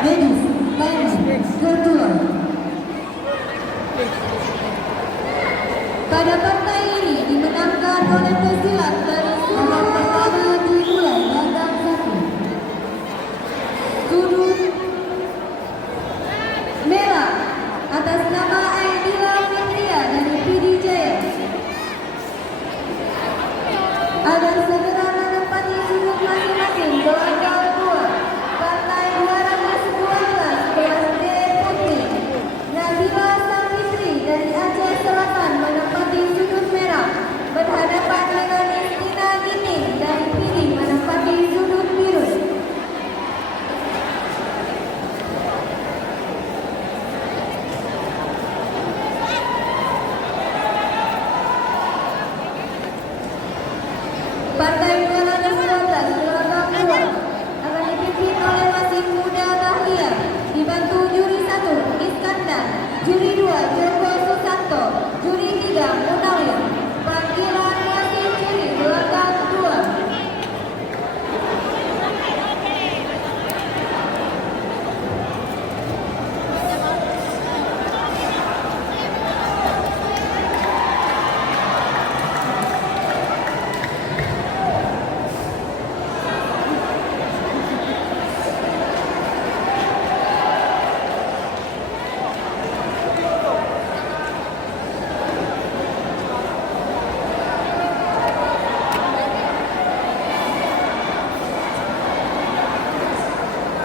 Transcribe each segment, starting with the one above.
Ladies, Ladies, kedua. Pada partai ini dimenangkan oleh pesilat dari sudut pertama dimulai langkah 1. Sudut merah atas nama Aidila Fitria dari PD Jaya. Agar segera menempati sudut masing-masing gelanggang 2. Partai 212 kelas D Putri Nabila Safitri dari Aceh Selatan menempati sudut merah berhadapan dengan Istina Giting dari PD menempati sudut biru. Partai 212 gelanggang 2 akan dipimpin oleh Wasit Muda Bahlia, dibantu juri 1 Iskandar, juri 2 Joko Susanto, juri 3 Munawir. Panggilan wasit juri gelanggang 2.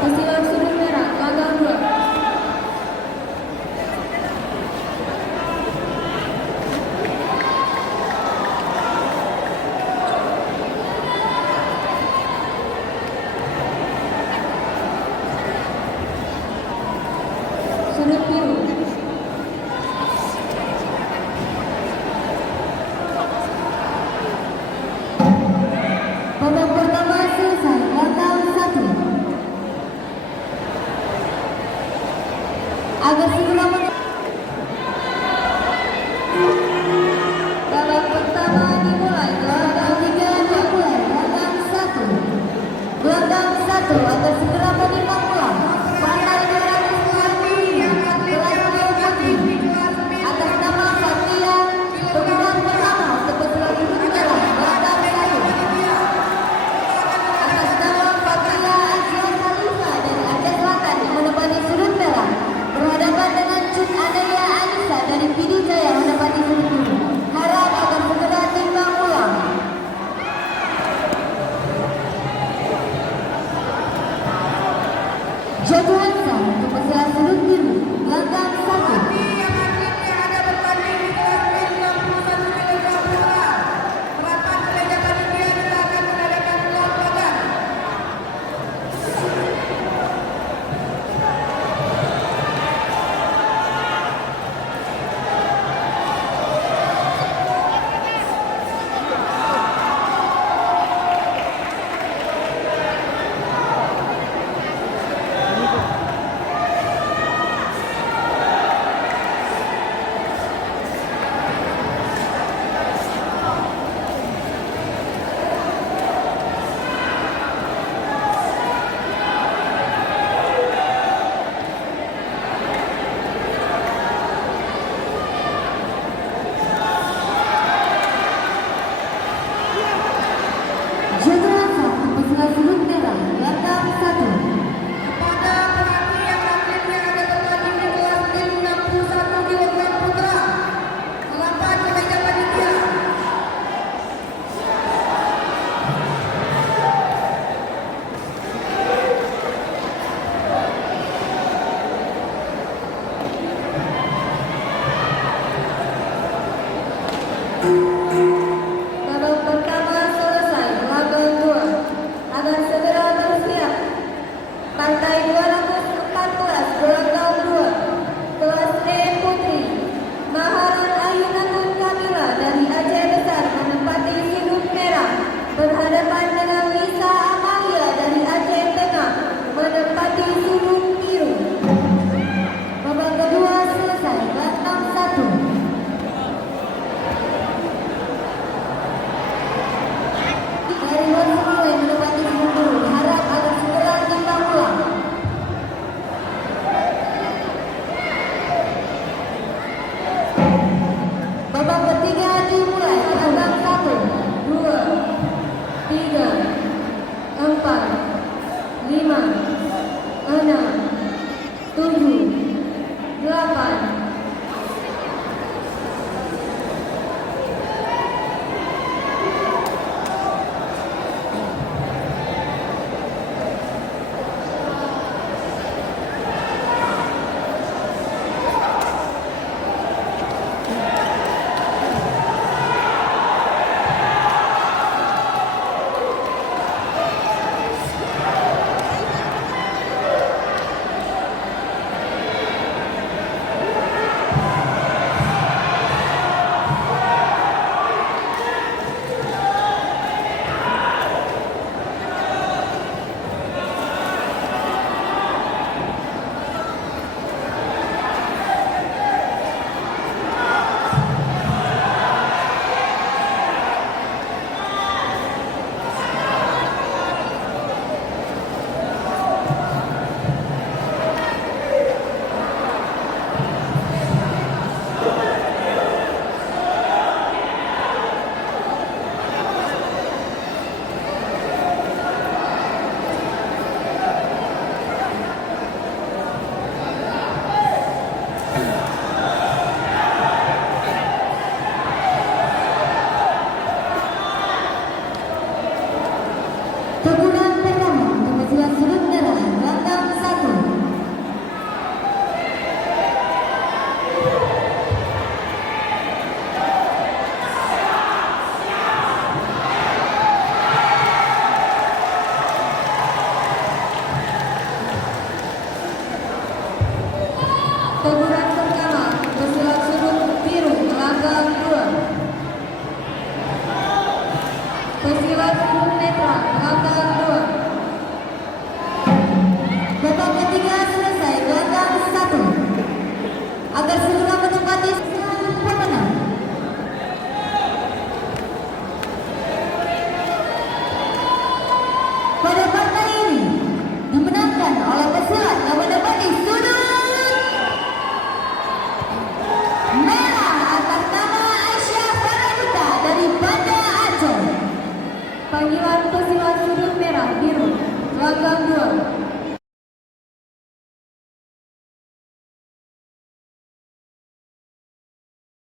Pesilat sudut merah gelanggang 2. Sudut biru. Babak pertama selesai, langkah 1. Agar segera babak pertama dimulai gelanggang 3 dimulai langkah 1. Gelanggang 1 agar segera menimbang ulang. Partai 215 kelas D Putri atas nama Fatia pemenang pertama untuk pesilat sudut merah gelanggang 1. Atas nama Fatia Azia Khalifa dari Aceh Selatan menempati sudut merah berhadapan dengan Cut Adaya Anissa dari PD Jaya menempati sudut biru. Harap agar segera timbang ulang. Joko Hansa untuk pesilat sudut biru gelanggang 1. Joko Hansa untuk pesilat sudut merah gelanggang 1. Kepada pelatih yang atletnya ada bertanding di kelas tim 61 kg putra, melompat ke meja panitia. Babak pertama selesai, gelanggang 2. Agar segera bersiap. Partai 214 gelanggang 2 kelas D Putri Maharun Ayunatun Kamila dari Aceh Besar menempati sudut merah berhadapan dengan Lisa Amalia dari Aceh Tengah menempati sudut biru. Babak kedua selesai, gelanggang 1. Dari luar menempati sudut biru. Harap agar segera timbang ulang. Teguran pertama untuk pesilat sudut merah gelandang 1. Teguran pertama untuk pesilat sudut biru gelandang 2. Pesilat sudut netral gelandang 2. Babak ketiga selesai gelandang 1. Agar seluruh